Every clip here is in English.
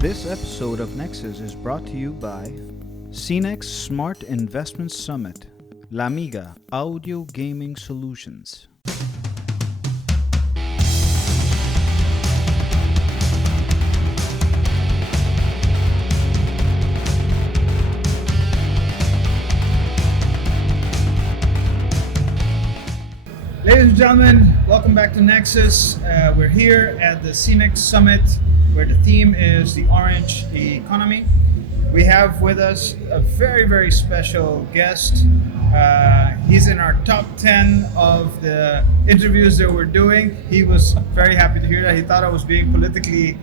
This episode of Nexus is brought to you by CINEX Smart Investment Summit, La Amiga Audio Gaming Solutions. Ladies and gentlemen, welcome back to Nexus. We're here at the CINEX Summit, where the theme is the orange economy. We have with us a very, very special guest. He's in our top 10 of the interviews that we're doing. He was very happy to hear that. He thought I was being politically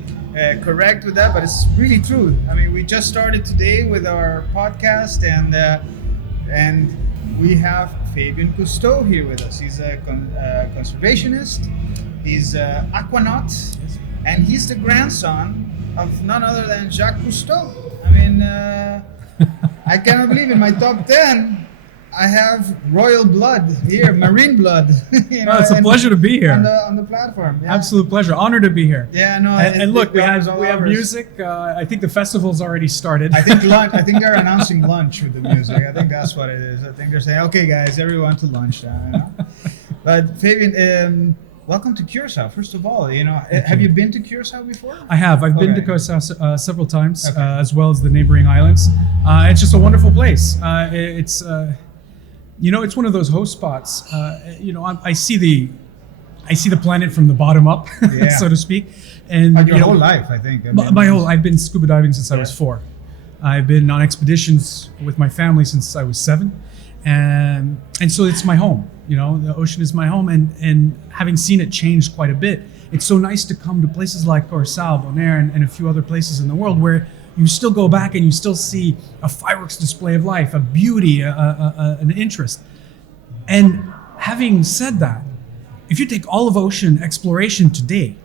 correct with that, but it's really true. I mean, we just started today with our podcast, and we have Fabien Cousteau here with us. He's a conservationist. He's Aquanaut. And he's the grandson of none other than Jacques Cousteau. I mean, I cannot believe in my top 10, I have royal blood here, marine blood. It's a pleasure to be here on the platform. Yeah. Absolute pleasure, honor to be here. Yeah, no. And look, we have music. I think the festival's already started. I think they're announcing lunch with the music. I think that's what it is. I think they're saying, "Okay, guys, everyone to lunch." But Fabien. Welcome to Curaçao. First of all, have you been to Curaçao before? I have. I've been to Curaçao several times, as well as the neighboring islands. It's just a wonderful place. It's one of those host spots. I see the planet from the bottom up, so to speak. And your whole life, I think. I've been scuba diving since I was 4. I've been on expeditions with my family since I was 7, and so it's my home. The ocean is my home, and having seen it change quite a bit, it's so nice to come to places like Curaçao, Bonaire, and a few other places in the world where you still go back and you still see a fireworks display of life, a beauty, an interest. And having said that, if you take all of ocean exploration today,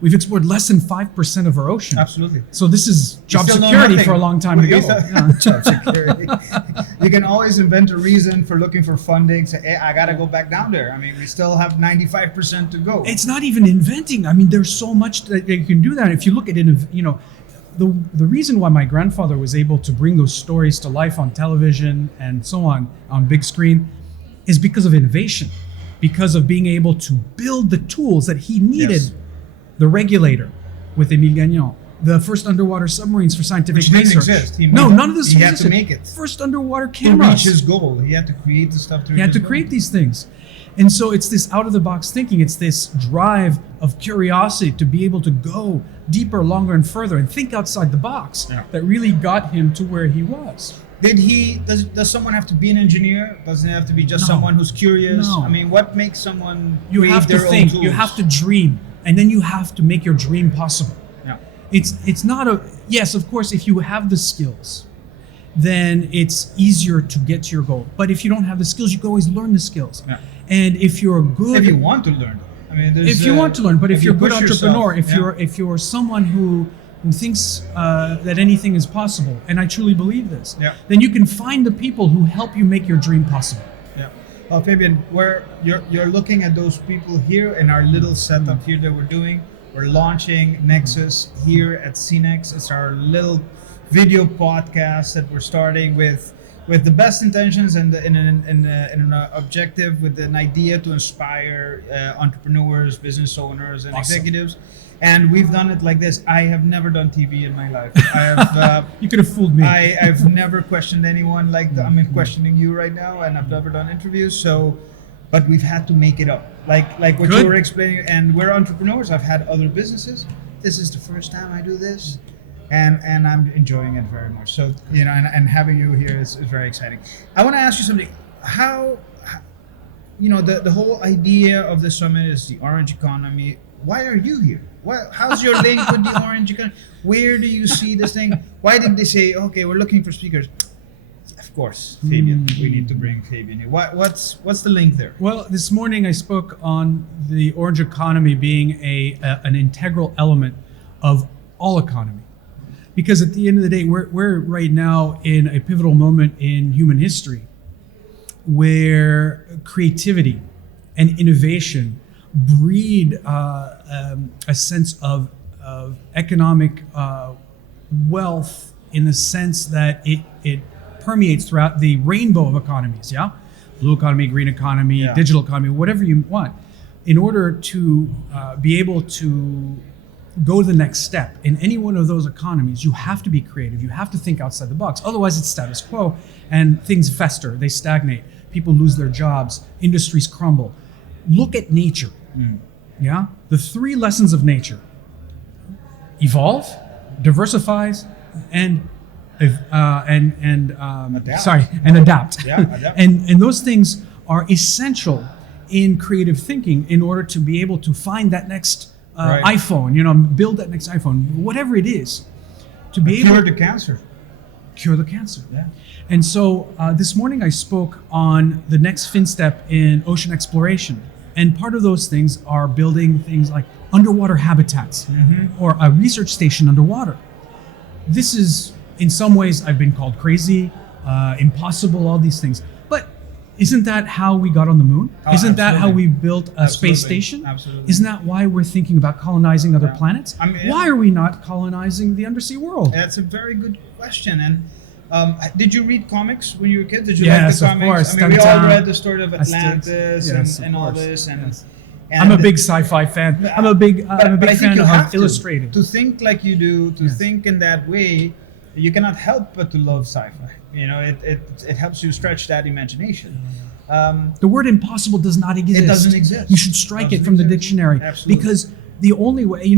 we've explored less than 5% of our ocean. Absolutely. So this is job security for a long time to go. Job security. You can always invent a reason for looking for funding. Say, hey, I got to go back down there. I mean, we still have 95% to go. It's not even inventing. I mean, there's so much that you can do that. If you look at it, the reason why my grandfather was able to bring those stories to life on television and so on big screen is because of innovation, because of being able to build the tools that he needed. Yes. The regulator with Émile Gagnon, the first underwater submarines for scientific research. Which didn't exist. None of this existed. He had to make it. First underwater cameras. To reach his goal, he had to create the stuff He had to create these things. And so it's this out-of-the-box thinking. It's this drive of curiosity to be able to go deeper, longer, and further and think outside the box that really got him to where he was. Does someone have to be an engineer? Doesn't it have to be just someone who's curious? No. I mean, what makes someone You have to think. You have to dream. And then you have to make your dream possible. Yeah. It's not yes, of course, if you have the skills, then it's easier to get to your goal. But if you don't have the skills, you can always learn the skills. Yeah. And if you're good, if you want to learn, I mean, if you want to learn, but if you're a good entrepreneur, yourself, if you're someone who thinks that anything is possible, and I truly believe this, then you can find the people who help you make your dream possible. Well, Fabien, where you're looking at those people here in our little setup here that we're doing. We're launching Nexus here at CINEX. It's our little video podcast that we're starting with the best intentions and in an objective, with an idea to inspire entrepreneurs, business owners, and executives. And we've done it like this. I have never done TV in my life. I have. You could have fooled me. I've never questioned anyone like that. I'm questioning you right now, and I've never done interviews. So, but we've had to make it up, like what you were explaining. And we're entrepreneurs. I've had other businesses. This is the first time I do this, and I'm enjoying it very much. So and having you here is very exciting. I want to ask you something. How the whole idea of the summit is the orange economy. Why are you here? How's your link with the orange economy? Where do you see this thing? Why did they say, okay, we're looking for speakers? Of course, Fabien. We need to bring Fabien here. What's the link there? Well, this morning I spoke on the orange economy being an integral element of all economy. Because at the end of the day, we're right now in a pivotal moment in human history where creativity and innovation breed a sense of of economic wealth in the sense that it permeates throughout the rainbow of economies, yeah? Blue economy, green economy, digital economy, whatever you want. In order to be able to go to the next step in any one of those economies, you have to be creative. You have to think outside the box. Otherwise, it's status quo and things fester, they stagnate. People lose their jobs, industries crumble. Look at nature, yeah? The 3 lessons of nature: evolve, diversifies, and adapt. Yeah, adapt. And those things are essential in creative thinking in order to be able to find that next iPhone, build that next iPhone, whatever it is, to be able to cure the cancer. Cure the cancer. Yeah. And so this morning I spoke on the next fin step in ocean exploration. And part of those things are building things like underwater habitats or a research station underwater. This is, in some ways, I've been called crazy, impossible, all these things. But isn't that how we got on the moon? Isn't that how we built a space station? Absolutely. Isn't that why we're thinking about colonizing other planets? Why are we not colonizing the undersea world? That's a very good question. And did you read comics when you were a kid? Did you yes, like the comics? Of course. We all read the story of Atlantis and all this. And I'm a big sci-fi fan. I'm a big fan of illustrating. To think like you do, to think in that way, you cannot help but to love sci-fi. It helps you stretch that imagination. The word impossible does not exist. It doesn't exist. You should strike it from the dictionary. Absolutely. Because the only way,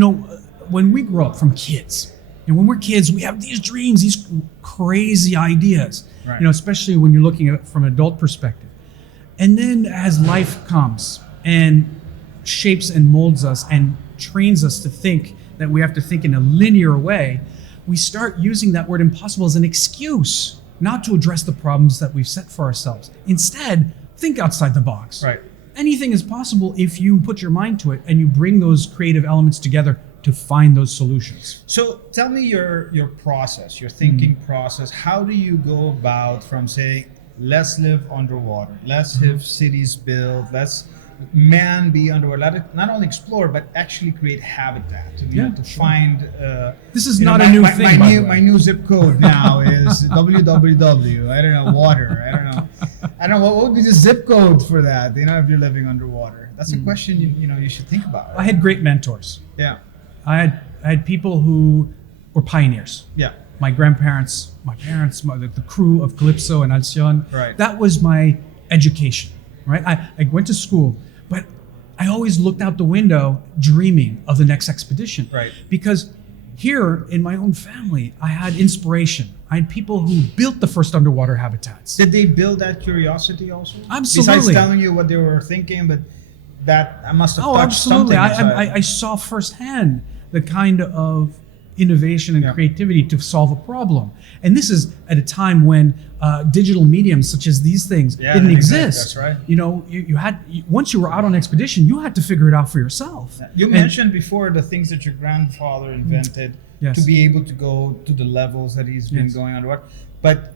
when we grow up from kids, and when we're kids, we have these dreams, these crazy ideas, especially when you're looking at it from an adult perspective. And then as life comes and shapes and molds us and trains us to think that we have to think in a linear way, we start using that word impossible as an excuse not to address the problems that we've set for ourselves. Instead, think outside the box. Right. Anything is possible if you put your mind to it and you bring those creative elements together to find those solutions. So tell me your process, your thinking process. How do you go about from saying, let's live underwater, let's have cities built, let's man be underwater, not only explore, but actually create habitat to find... this is not a new thing, my new zip code now is www, I don't know, water, I don't know, what would be the zip code for that, if you're living underwater? That's a question you should think about. Right? I had great mentors. Yeah. I had people who were pioneers. Yeah. My grandparents, my parents, the crew of Calypso and Alcyon. Right. That was my education, right? I went to school, but I always looked out the window dreaming of the next expedition. Right. Because here in my own family, I had inspiration. I had people who built the first underwater habitats. Did they build that curiosity also? Absolutely. Besides telling you what they were thinking, but that I must have touched absolutely. something. I saw firsthand the kind of innovation and creativity to solve a problem. And this is at a time when digital mediums such as these things didn't exist. That's right. You had once you were out on expedition, you had to figure it out for yourself. You mentioned before the things that your grandfather invented to be able to go to the levels that he's been going underwater. But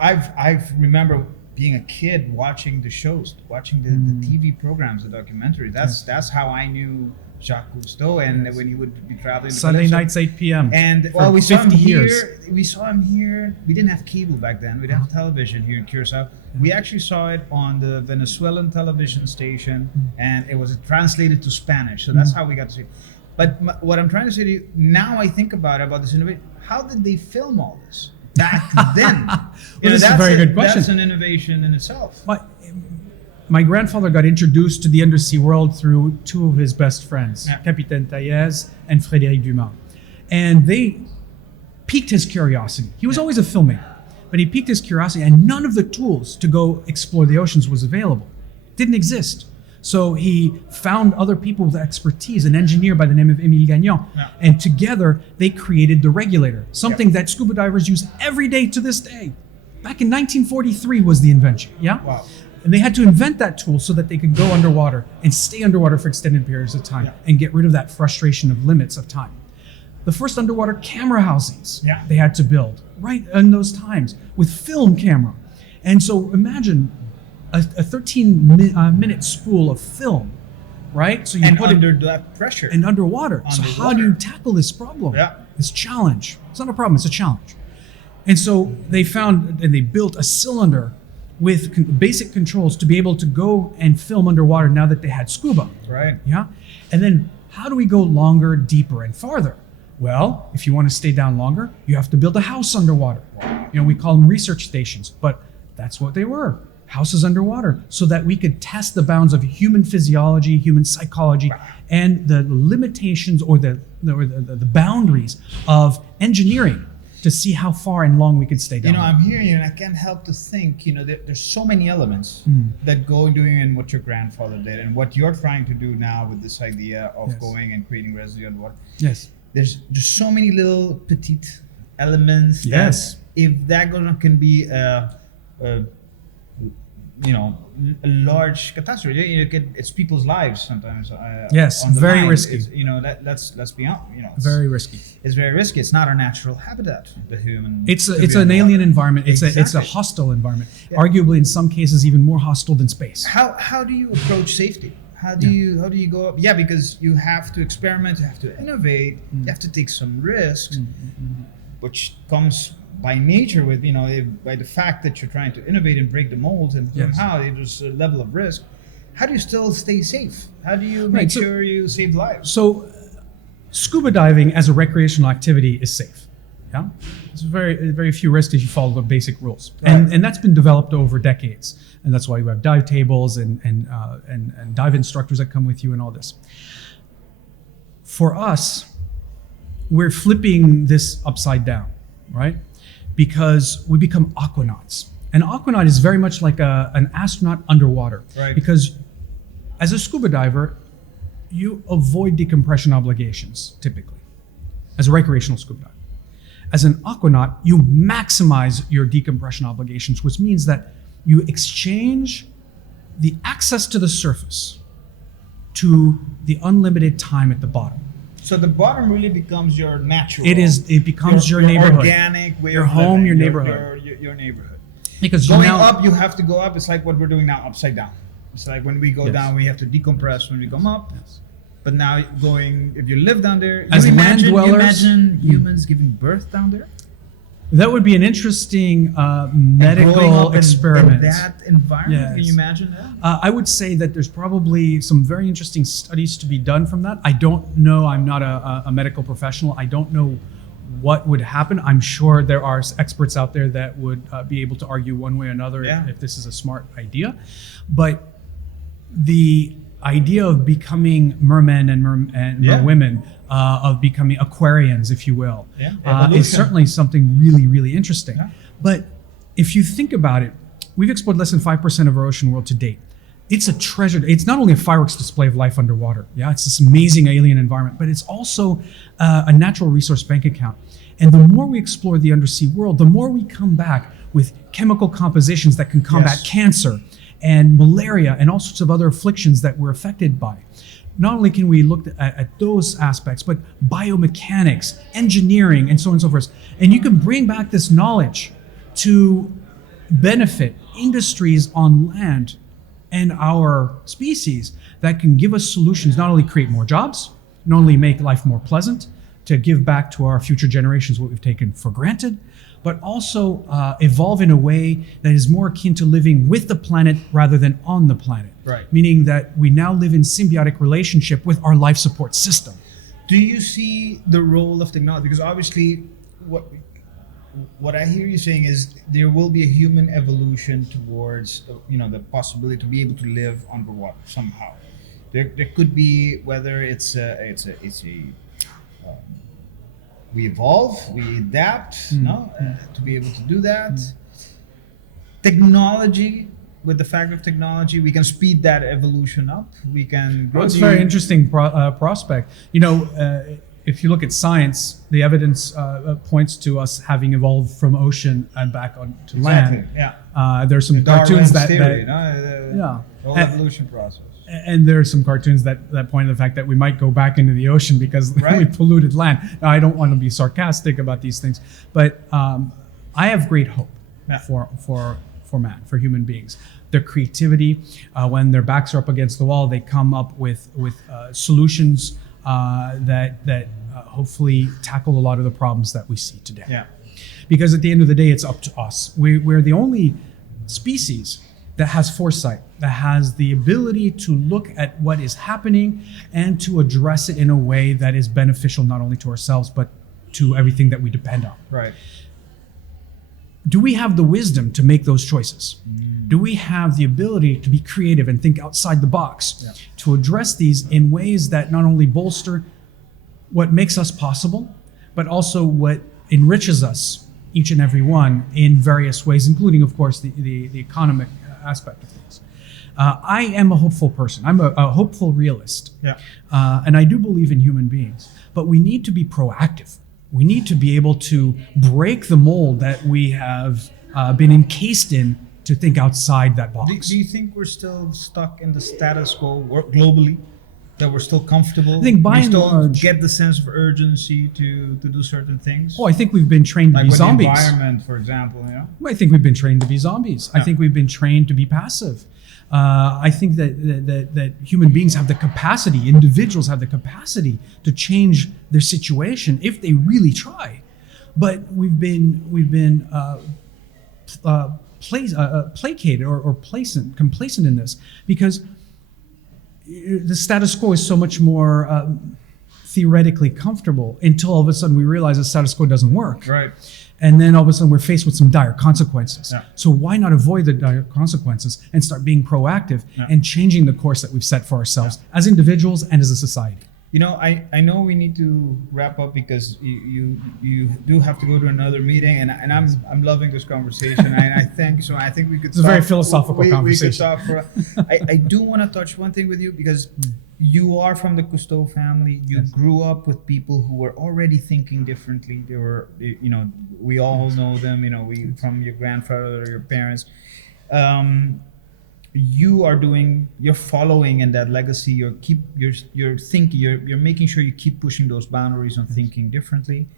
I remember being a kid watching the shows, watching the TV programs, the documentary. That's how I knew Jacques Cousteau, and when he would be traveling Sunday nights 8 p.m. And we saw him here. We saw him here. We didn't have cable back then. We didn't have television here in Curaçao. We actually saw it on the Venezuelan television station, and it was translated to Spanish. So that's how we got to see it. But what I'm trying to say to you now, I think about this innovation. How did they film all this back then? That's a very good question. That's an innovation in itself. My grandfather got introduced to the undersea world through two of his best friends, Capitaine Taillez and Frédéric Dumas. And they piqued his curiosity. He was always a filmmaker, but he piqued his curiosity, and none of the tools to go explore the oceans was available. Didn't exist. So he found other people with expertise, an engineer by the name of Émile Gagnon, and together they created the regulator, something that scuba divers use every day to this day. Back in 1943 was the invention, Wow. And they had to invent that tool so that they could go underwater and stay underwater for extended periods of time and get rid of that frustration of limits of time. The first underwater camera housings they had to build right in those times with film camera. And so imagine a 13-minute spool of film right? So you and put under it that pressure. and underwater. So how do you tackle this problem? Yeah. This challenge. It's not a problem, it's a challenge. And so they found and they built a cylinder with basic controls to be able to go and film underwater now that they had scuba. Right. Yeah. And then how do we go longer, deeper, and farther? Well, if you want to stay down longer, you have to build a house underwater. You know, we call them research stations, but that's what they were. Houses underwater, so that we could test the bounds of human physiology, human psychology, and the limitations or the boundaries of engineering to see how far and long we could stay down. You know, I'm hearing you and I can't help to think, you know, there's so many elements that go doing in what your grandfather did and what you're trying to do now with this idea of going and creating residue underwater. Yes. There's just so many little petite elements. Yes. That if that can be you know, a large catastrophe. It's people's lives sometimes. Yes, on the very line. risky. It's, you know, let's be honest. You know, Very risky. It's very risky. It's not our natural habitat. The human. It's an alien environment. It's a hostile environment. Yeah. Arguably, in some cases, even more hostile than space. How do you approach safety? How do you go up? Yeah, because you have to experiment. You have to innovate. You have to take some risks, which comes by nature with, you know, by the fact that you're trying to innovate and break the mold, and somehow there's a level of risk. How do you still stay safe? How do you make sure you save lives? So scuba diving as a recreational activity is safe. Yeah, there's very few risks if you follow the basic rules, and that's been developed over decades, and that's why you have dive tables and dive instructors that come with you and all this. For us, we're flipping this upside down, right? Because we become aquanauts. An aquanaut is very much like an astronaut underwater. Right. Because as a scuba diver, you avoid decompression obligations, typically, as a recreational scuba diver. As an aquanaut, you maximize your decompression obligations, which means that you exchange the access to the surface to the unlimited time at the bottom. So the bottom really becomes your natural. It becomes your neighborhood. Organic way your of home, living, your neighborhood. Your neighborhood. Because going up, you have to go up. It's like what we're doing now, upside down. It's like when we go Yes. down, we have to decompress when we come up. Yes. But now if you live down there, As land you dwellers, imagine humans giving birth down there? That would be an interesting medical experiment. In that environment, Yes. can you imagine that? I would say that there's probably some very interesting studies to be done from that. I don't know. I'm not a medical professional. I don't know what would happen. I'm sure there are experts out there that would be able to argue one way or another if this is a smart idea. But the idea of becoming mermen and merwomen, of becoming Aquarians, if you will, is certainly something really, really interesting. Yeah. But if you think about it, we've explored less than 5% of our ocean world to date. It's a treasure. It's not only a fireworks display of life underwater. Yeah, it's this amazing alien environment, but it's also a natural resource bank account. And the more we explore the undersea world, the more we come back with chemical compositions that can combat cancer and malaria and all sorts of other afflictions that we're affected by. Not only can we look at those aspects, but biomechanics, engineering, and so on and so forth. And you can bring back this knowledge to benefit industries on land and our species that can give us solutions, not only create more jobs, not only make life more pleasant, to give back to our future generations what we've taken for granted, but also evolve in a way that is more akin to living with the planet rather than on the planet. Right. Meaning that we now live in symbiotic relationship with our life support system. Do you see the role of technology? Because obviously, what I hear you saying is there will be a human evolution towards, the possibility to be able to live underwater somehow. There could be, whether we evolve, we adapt, to be able to do that. Technology, with the fact of technology, we can speed that evolution up. We can grow. It's a very interesting prospect. If you look at science, the evidence points to us having evolved from ocean and back onto land. Yeah. There's some cartoons the whole evolution process. And there are some cartoons that point to the fact that we might go back into the ocean because we polluted land. Now, I don't want to be sarcastic about these things, but I have great hope for man, for human beings, their creativity. When their backs are up against the wall, they come up with solutions that hopefully tackle a lot of the problems that we see today. Yeah. Because at the end of the day, it's up to us. We're the only species that has foresight, that has the ability to look at what is happening and to address it in a way that is beneficial not only to ourselves, but to everything that we depend on. Right. Do we have the wisdom to make those choices? Do we have the ability to be creative and think outside the box, to address these in ways that not only bolster what makes us possible, but also what enriches us, each and every one, in various ways, including, of course, the economic aspect of things. I am a hopeful person. I'm a hopeful realist. Yeah. And I do believe in human beings, but we need to be proactive. We need to be able to break the mold that we have been encased in to think outside that box. Do you think we're still stuck in the status quo globally? That we're still comfortable? I think by and still large, get the sense of urgency to do certain things? I think we've been trained to be with zombies. the environment, for example, I think we've been trained to be zombies. I think we've been trained to be passive. I think that human beings have the capacity, individuals have the capacity to change their situation if they really try. But we've been placated or complacent in this, because the status quo is so much more theoretically comfortable until all of a sudden we realize the status quo doesn't work. Right. And then all of a sudden we're faced with some dire consequences. Yeah. So why not avoid the dire consequences and start being proactive and changing the course that we've set for ourselves as individuals and as a society? I know we need to wrap up because you do have to go to another meeting, and I'm loving this conversation. and I think we could. It's a very philosophical conversation. We could talk for. I do want to touch one thing with you, because you are from the Cousteau family. You grew up with people who were already thinking differently. They were, we all know them. From your grandfather or your parents. You're following in that legacy. You're thinking. You're making sure you keep pushing those boundaries on thinking differently.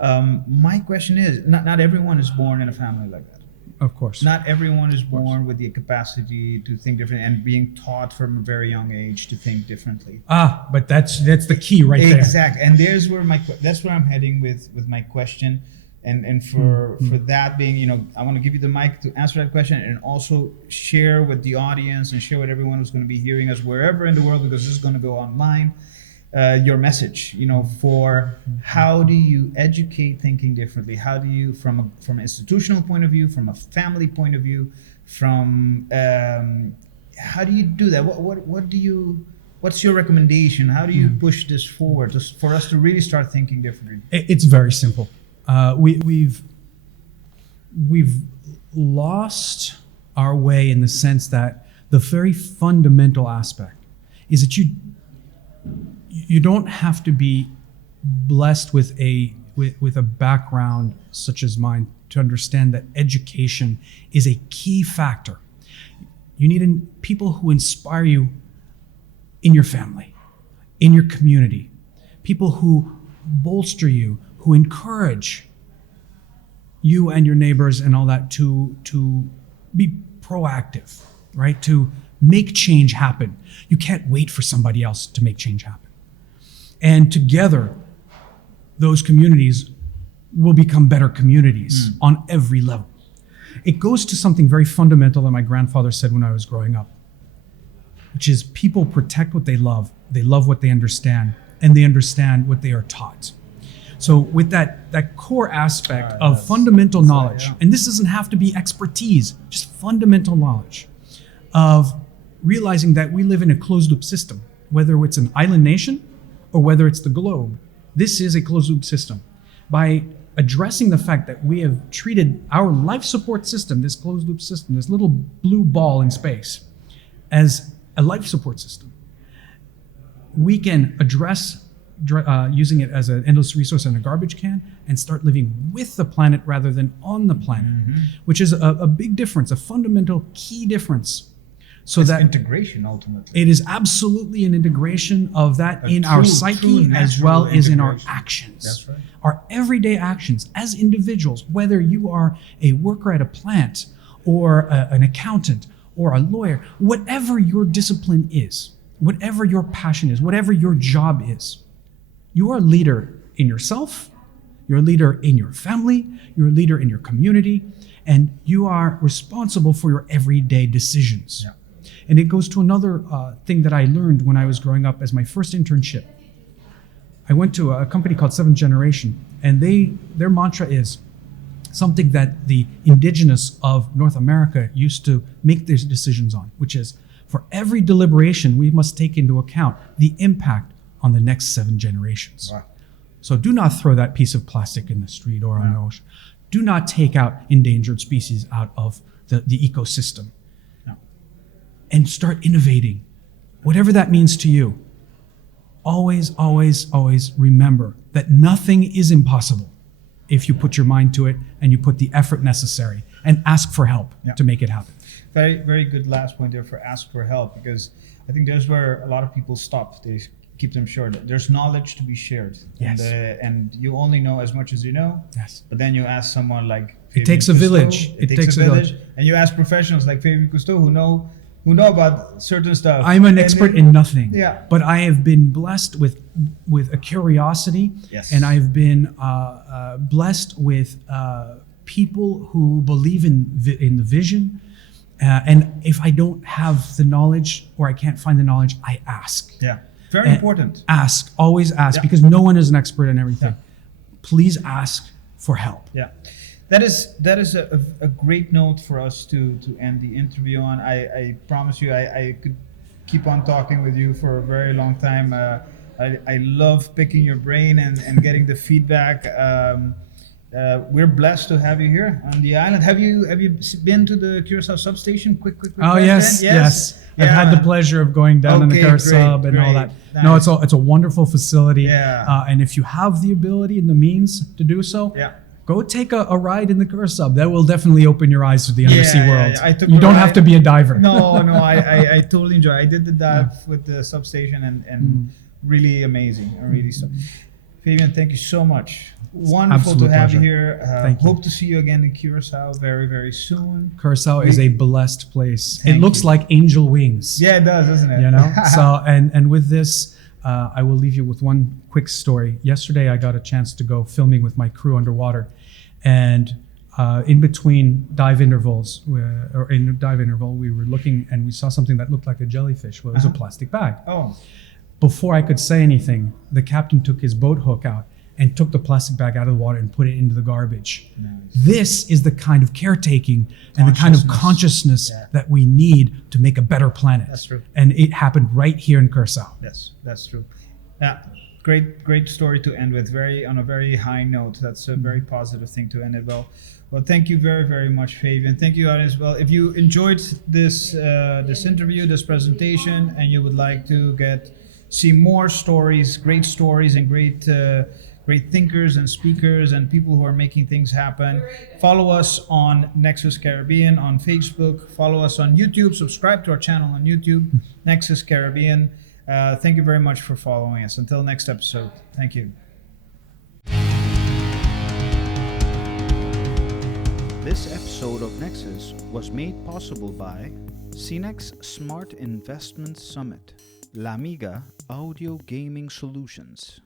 My question is, not everyone is born in a family like that. Of course. Not everyone is born with the capacity to think differently and being taught from a very young age to think differently. But that's the key right there. Exactly, and that's where I'm heading with my question. And for that being, I want to give you the mic to answer that question, and also share with the audience and share with everyone who's going to be hearing us wherever in the world, because this is going to go online, your message, for how do you educate thinking differently? How do you, from an institutional point of view, from a family point of view, from how do you do that? What's your recommendation? How do you push this forward for us to really start thinking differently? It's very simple. We've lost our way in the sense that the very fundamental aspect is that you don't have to be blessed with a background such as mine to understand that education is a key factor. You need people who inspire you in your family, in your community, people who bolster you, who encourage you and your neighbors and all that to be proactive, right? To make change happen. You can't wait for somebody else to make change happen. And together, those communities will become better communities on every level. It goes to something very fundamental that my grandfather said when I was growing up, which is people protect what they love what they understand, and they understand what they are taught. So with that core aspect of fundamental knowledge, and this doesn't have to be expertise, just fundamental knowledge of realizing that we live in a closed loop system, whether it's an island nation or whether it's the globe. This is a closed loop system. By addressing the fact that we have treated our life support system, this closed loop system, this little blue ball in space, as a life support system, we can address using it as an endless resource and a garbage can, and start living with the planet rather than on the planet, which is a big difference, a fundamental key difference. So it's that integration, ultimately. It is absolutely an integration of that in our psyche as well as in our actions. That's right. Our everyday actions as individuals, whether you are a worker at a plant or an accountant or a lawyer, whatever your discipline is, whatever your passion is, whatever your job is, you are a leader in yourself, you're a leader in your family, you're a leader in your community, and you are responsible for your everyday decisions. Yeah. And it goes to another thing that I learned when I was growing up as my first internship. I went to a company called Seventh Generation, and their mantra is something that the indigenous of North America used to make their decisions on, which is, for every deliberation, we must take into account the impact on the next 7 generations. Wow. So do not throw that piece of plastic in the street or on the ocean. Do not take out endangered species out of the ecosystem. No. And start innovating, whatever that means to you. Always, always, always remember that nothing is impossible if you put your mind to it and you put the effort necessary and ask for help to make it happen. Very, very good last point there for ask for help, because I think there's where a lot of people stop. They keep them short. There's knowledge to be shared. Yes. And you only know as much as you know. Yes. But then you ask someone like It takes a Cousteau, village. It takes a village. And you ask professionals like Fabien Cousteau who know about certain stuff. I'm an expert in nothing. Yeah. But I have been blessed with a curiosity. Yes. And I've been blessed with people who believe in the vision. And if I don't have the knowledge or I can't find the knowledge, I ask. Yeah. Very important. Ask. Always ask, because no one is an expert in everything. Please ask for help. Yeah. That is a great note for us to end the interview on. I promise you I could keep on talking with you for a very long time. I love picking your brain and getting the feedback. We're blessed to have you here on the island. Have you been to the Curaçao substation? Quick Oh yes. Yeah. I've had the pleasure of going down in the Curaçao and all that. Nice. No, it's a wonderful facility. Yeah. And if you have the ability and the means to do so, go take a ride in the Curaçao. That will definitely open your eyes to the undersea world. You don't have to be a diver. No, I totally enjoy it. I did the dive with the substation and really amazing. Really so. Fabien, thank you so much. Wonderful Absolute to have pleasure. you here. Thank you. Hope to see you again in Curaçao very, very soon. Curaçao is a blessed place. Thank It looks you. like angel wings. Yeah, it does, doesn't it? You know. So and with this, I will leave you with one quick story. Yesterday, I got a chance to go filming with my crew underwater, and in between dive intervals, we were looking and we saw something that looked like a jellyfish. Well, it was a plastic bag. Oh. Before I could say anything, the captain took his boat hook out and took the plastic bag out of the water and put it into the garbage. Nice. This is the kind of caretaking and the kind of consciousness that we need to make a better planet. That's true. And it happened right here in Curaçao. Yes, that's true. Yeah, great story to end with. On a very high note. That's a very positive thing to end it well. Well, thank you very, very much, Fabien. Thank you, audience. Well, if you enjoyed this interview, this presentation, and you would like to see more stories, and great thinkers and speakers and people who are making things happen, follow us on Nexus Caribbean on Facebook. Follow us on YouTube. Subscribe to our channel on YouTube, Nexus Caribbean. Thank you very much for following us. Until next episode. Thank you. This episode of Nexus was made possible by CINEX Smart Investment Summit, La Amiga Audio Gaming Solutions.